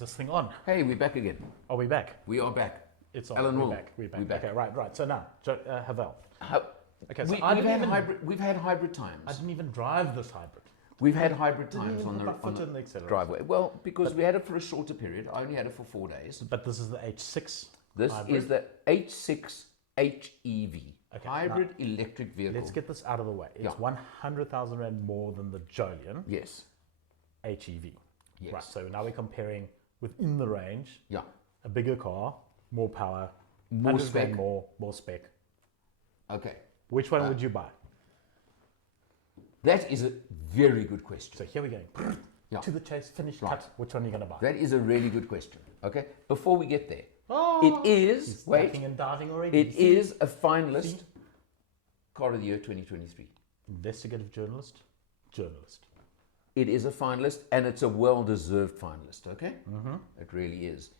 this thing on? Hey, we're back again. Are we back? We are back. It's on. Alan We're Wool. back. We're back. We're back. Okay, right. So now, Haval. Okay, so We've had hybrid times. I didn't even drive this hybrid. We've had hybrid times on put my foot in the the accelerator. driveway. Well, because we had it for a shorter period. I only had it for 4 days. But this is the H6 This hybrid. is the H6 HEV, Okay, hybrid electric vehicle. Let's get this out of the way. It's Yeah. 100,000 Rand more than the Jolion Yes. HEV. Yes. Right, so now we're comparing within the range, Yeah. a bigger car, more power, More 100 spec. Rand more spec. Okay. Which one would you buy? That is a very good question. So here we go. Yeah. To the chase, finish, Right. cut. Which one are you going to buy? That is a really good question. Okay. Before we get there, Oh, it is, he's wait, ducking and diving already. it is a finalist car of the year 2023. Investigative journalist. It is a finalist, and it's a well-deserved finalist, okay? It really is.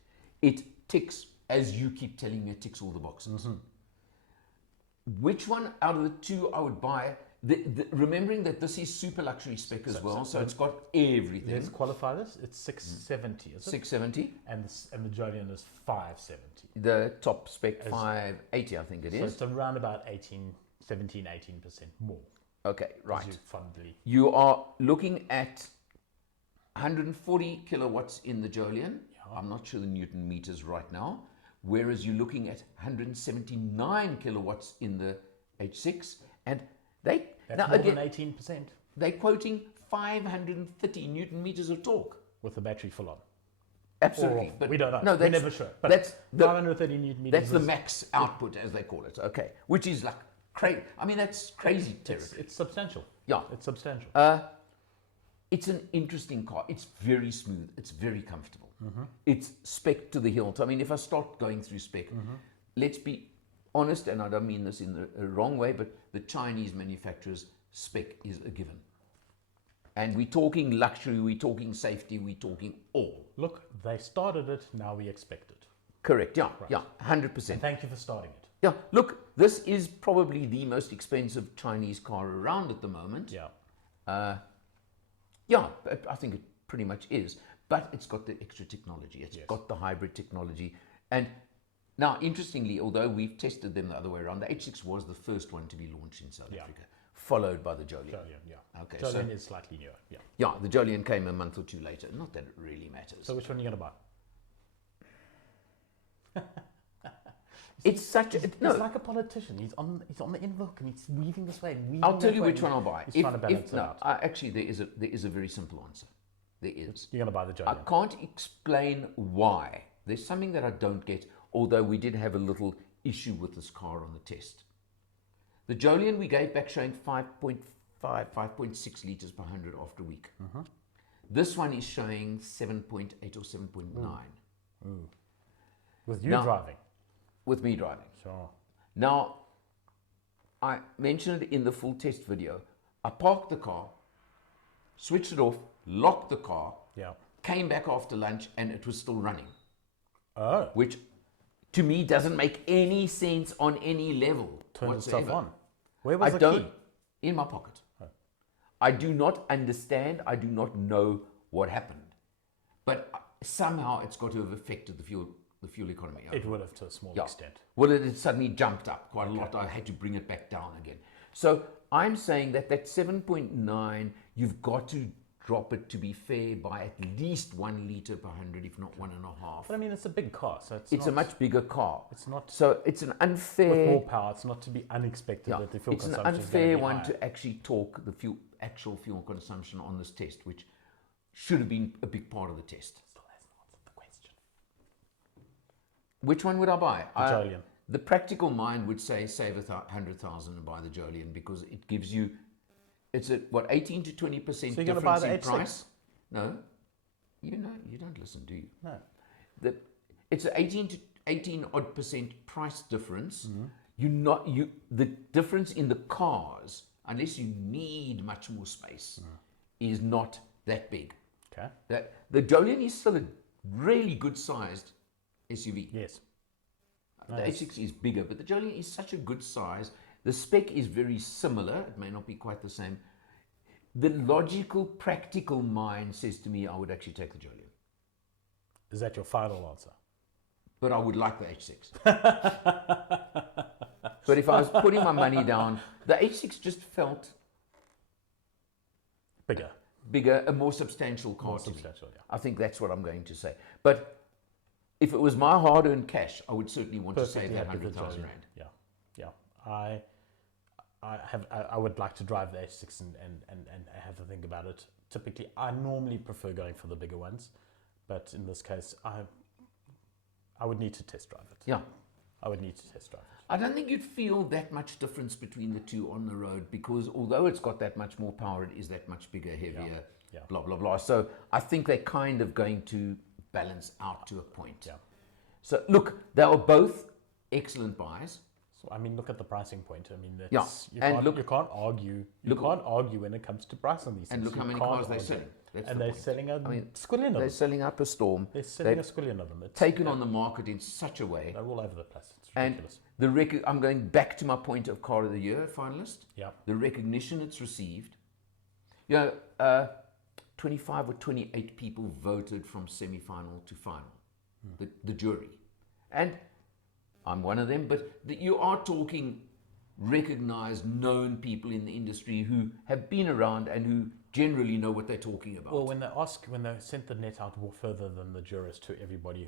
It ticks, as you keep telling me, it ticks all the boxes. Which one out of the two I would buy, remembering that this is super luxury spec as well, so it's got everything. Let's qualify this. It's 670, is it? 670, And the Jolion is 570. the top spec 580, I think it So is. it's around about 18% more. Okay, As you right. fondly. You are looking at 140 kilowatts in the Jolion. Yeah. I'm not sure the Newton meters right now. Whereas you're looking at 179 kilowatts in the H6, and That's more than 18% they're quoting 530 Newton meters of torque. with the battery full on. Absolutely, Or we don't know. No, We're that's, never sure. But that's the 530 Newton meters. that's the is- max output, as they call it. Okay, which is like crazy. I mean, that's crazy territory. It's substantial. Yeah. It's substantial. It's an interesting car. It's very smooth. It's very comfortable. It's spec to the hilt. I mean, if I start going through spec, let's be honest, and I don't mean this in the wrong way, but the Chinese manufacturers' spec is a given. And we're talking luxury, we're talking safety, we're talking all. Look, they started it, now we expect it. Correct, yeah, yeah, 100%. Thank you for starting it. Yeah, look, this is probably the most expensive Chinese car around at the moment. Yeah. Yeah, I think it pretty much is. But it's got the extra technology. It's Yes. got the hybrid technology. And now, interestingly, although we've tested them the other way around, the H6 was the first one to be launched in South Yeah. Africa, followed by the Jolion. Jolion, yeah. Okay, Jolion so- is slightly newer, yeah. Yeah, the Jolion came a month or two later. Not that it really matters. So which one are you going to buy? it's such a... He's No, like a politician. He's on the invoke and he's weaving this way and weaving I'll tell that you way which one I'll buy. He's trying to balance it out. Actually, there is a very simple answer. There is. You're going to buy the I Jolion. can't explain why. There's something that I don't get, although we did have a little issue with this car on the test. The Jolion we gave back showing 5.5, 5.6 litres per 100 after a week. This one is showing 7.8 or 7.9 With you Now- driving. with me driving. Sure. Now, I mentioned it in the full test video. I parked the car, switched it off, locked the car, Yeah. came back after lunch, and it was still running. Oh. Which to me doesn't make any sense on any level Turned whatsoever. itself on. Where was I the don't key? in my pocket. I do not understand. I do not know what happened, but somehow it's got to have affected the fuel economy. It would have to a small Yeah. extent. Well, it had suddenly jumped up quite a lot. I had to bring it back down again. So I'm saying that 7.9, you've got to drop it, to be fair, by at least 1 litre per 100, if not 1.5. But I mean, it's a big car, so It's a much bigger car. It's not- So it's an unfair... with more power. It's not to be unexpected Yeah, that the fuel it's an consumption is unfair going to be one high. to actually talk the actual fuel consumption on this test, which should have been a big part of the test. Still hasn't answered the question. Which one would I buy? Jolion. The practical mind would say save 100,000 and buy the Jolion, because it gives you, it's at what, 18 to 20% So you're going to buy difference the in H6? price. No, you don't listen, do you? No. It's an 18 odd percent price difference. Mm-hmm. The difference in the cars, unless you need much more space, is not that big. Okay. The Jolion is still a really good sized SUV. Yes. The H6 is bigger, but the Jolion is such a good size. The spec is very similar. It may not be quite the same. The logical, practical mind says to me, I would actually take the Jolion. Is that your final answer? But I would like the H6. But if I was putting my money down, the H6 just felt bigger, a more substantial car. More to me. substantial, yeah. I think that's what I'm going to say. But if it was my hard-earned cash, I would certainly want to save that 100,000 rand. Yeah, yeah. I would like to drive the H6 and have to think about it. Typically, I normally prefer going for the bigger ones, but in this case, I would need to test drive it. Yeah. I would need to test drive it. I don't think you'd feel that much difference between the two on the road, because although it's got that much more power, it is that much bigger, heavier, blah, blah, blah. So I think they're kind of going to balance out to a point. Yeah. So look, they are both excellent buys. So I mean, look at the pricing point. I mean, Yeah. you can't argue. You can't argue when it comes to price on these things. And look how many cars they're selling. And they're selling a squillion of them. They're selling up a storm. They're selling a squillion of them. It's taken on the market in such a way. They're all over the place. It's ridiculous. And I'm going back to my point of Car of the Year finalist. Yeah. The recognition it's received. 25 or 28 people voted from semi-final to final. The jury. And I'm one of them, but you are talking recognized, known people in the industry who have been around and who generally know what they're talking about. Well, when they sent the net out further than the jurors to everybody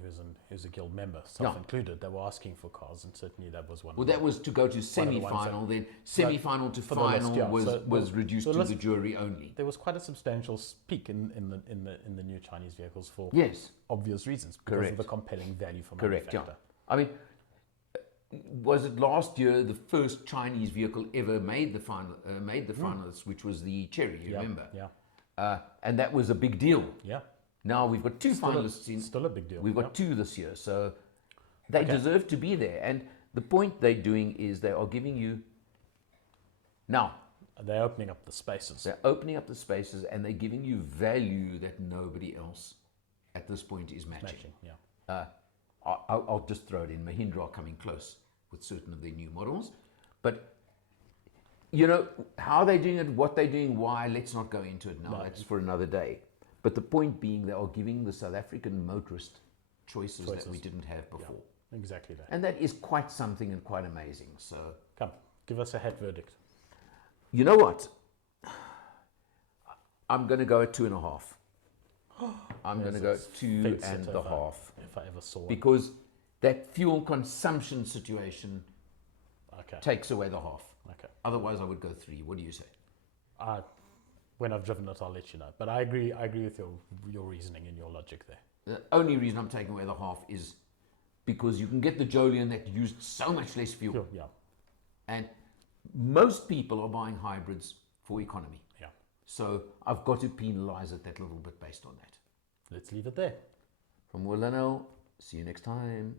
who's a guild member, self included, they were asking for cars, and certainly that was one. Well, that was to go to semi-final. Then semi-final to final was reduced to the jury only. There was quite a substantial peak in the new Chinese vehicles for obvious reasons, because of the compelling value for money factor. Yeah. I mean, was it last year the first Chinese vehicle ever made the finalists, which was the Cherry? You remember? Yeah. And that was a big deal. Yeah. Now we've got two finalists in. Still a big deal. We've got two this year, so they deserve to be there. And the point they're doing is they are giving you. Now. They're opening up the spaces. They're opening up the spaces, and they're giving you value that nobody else at this point is matching. Yeah. I'll just throw it in. Mahindra are coming close with certain of their new models. But, how they're doing it, what they're doing, why, let's not go into it now. No. That's for another day. But the point being, they are giving the South African motorist choices that we didn't have before. Yeah, exactly that. And that is quite something and quite amazing. So, come, give us a hat verdict. You know what? I'm going to go at 2.5. I'm going to go 2.5. If I ever saw one. Because that fuel consumption situation takes away the half. Okay. Otherwise, I would go 3. What do you say? When I've driven it, I'll let you know. But I agree with your reasoning and your logic there. The only reason I'm taking away the half is because you can get the Jolion that used so much less fuel. Yeah. And most people are buying hybrids for economy. Yeah. So I've got to penalize it that little bit based on that. Let's leave it there. From Willano, see you next time.